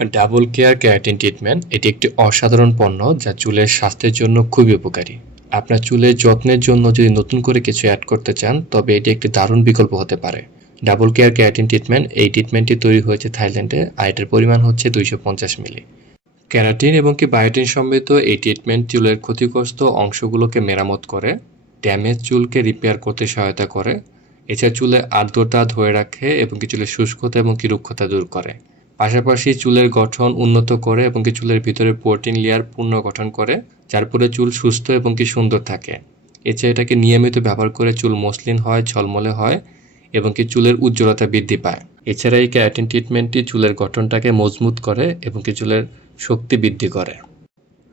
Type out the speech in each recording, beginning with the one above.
Double care keratin treatment এটি একটি অসাধারণ পণ্য যা চুলের স্বাস্থ্যের জন্য খুবই উপকারী। আপনার চুলের যত্নের জন্য যদি নতুন করে কিছু অ্যাড করতে চান তবে এটি একটি দারুণ বিকল্প হতে পারে। ডাবল কেয়ার কেরাটিন ট্রিটমেন্ট এই ট্রিটমেন্টটি তৈরি হয়েছে থাইল্যান্ডে আর এটার পরিমাণ হচ্ছে 250 মিলি। ক্যারাটিন এবং বায়োটিন সমৃদ্ধ এই ট্রিটমেন্ট চুলের ক্ষতিগ্রস্ত অংশগুলোকে মেরামত করে, ড্যামেজ চুলকে রিপেয়ার করতে সহায়তা করে। এছাড়া চুলের আর্দ্রতা ধরে রাখে এবং চুলের শুষ্কতা এবং রুক্ষতা দূর করে। পাশাপাশি চুলের গঠন উন্নত করে এবং চুলের ভিতরে প্রোটিন লেয়ার পুনর্গঠন করে, যার ফলে চুল সুস্থ এবং সুন্দর থাকে। এছাড়া এটাকে নিয়মিত ব্যবহার করে চুল মসৃণ হয়, ঝলমলে হয় এবং চুলের উজ্জ্বলতা বৃদ্ধি পায়। এছাড়া এই কেরাটিন ট্রিটমেন্টটি চুলের গঠনটাকে মজবুত করে এবং চুলের শক্তি বৃদ্ধি করে।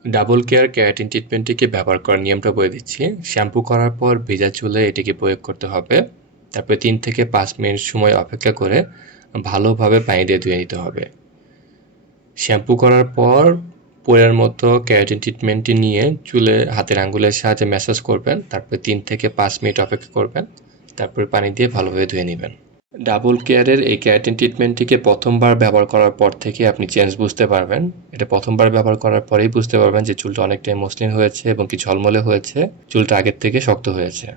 ডাবল কেয়ার কেরাটিন ট্রিটমেন্টটিকে ব্যবহার করার নিয়মটা বলে দিচ্ছি। শ্যাম্পু করার পর ভেজা চুলে এটিকে প্রয়োগ করতে হবে। তারপরে 3 থেকে 5 মিনিট সময় অপেক্ষা করে ভালোভাবে পানি দিয়ে ধুয়ে নিতে হবে। শ্যাম্পু করার পর পরের মতো কেরাটিন ট্রিটমেন্টটি নিয়ে চুলে হাতের আঙ্গুলের সাহায্যে ম্যাসাজ করবেন। তারপরে 3 থেকে 5 মিনিট অপেক্ষা করবেন। তারপরে পানি দিয়ে ভালোভাবে ধুয়ে নেবেন। ডাবল কেয়ারের এই কেরাটিন ট্রিটমেন্টটিকে প্রথমবার ব্যবহার করার পর থেকে আপনি চেঞ্জ বুঝতে পারবেন। এটা প্রথমবার ব্যবহার করার পরেই বুঝতে পারবেন যে চুলটা অনেকটাই মসৃণ হয়েছে এবং ঝলমলে হয়েছে, চুলটা আগের থেকে শক্ত হয়েছে।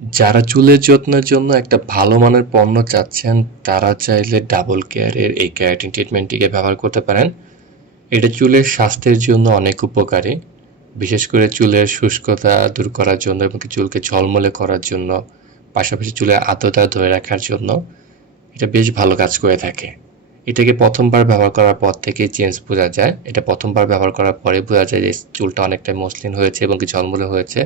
যারা চুলের যত্নের জন্য একটা ভালো মানের পণ্য চাচ্ছেন তারা চাইলে ডাবল কেয়ারের এই কেরাটিন ট্রিটমেন্টটিকে ব্যবহার করতে পারেন। এটা চুলের স্বাস্থ্যের জন্য অনেক উপকারী, বিশেষ করে চুলের শুষ্কতা দূর করার জন্য এবং চুলকে ঝলমলে করার জন্য, পাশাপাশি চুলের আর্দ্রতা ধরে রাখার জন্য এটা বেশ ভালো কাজ করে থাকে। এটাকে প্রথমবার ব্যবহার করার পর থেকেই চেঞ্জ বোঝা যায়। এটা প্রথমবার ব্যবহার করার পরে বোঝা যায় যে চুলটা অনেকটাই মসৃণ হয়েছে এবং ঝলমলে হয়েছে।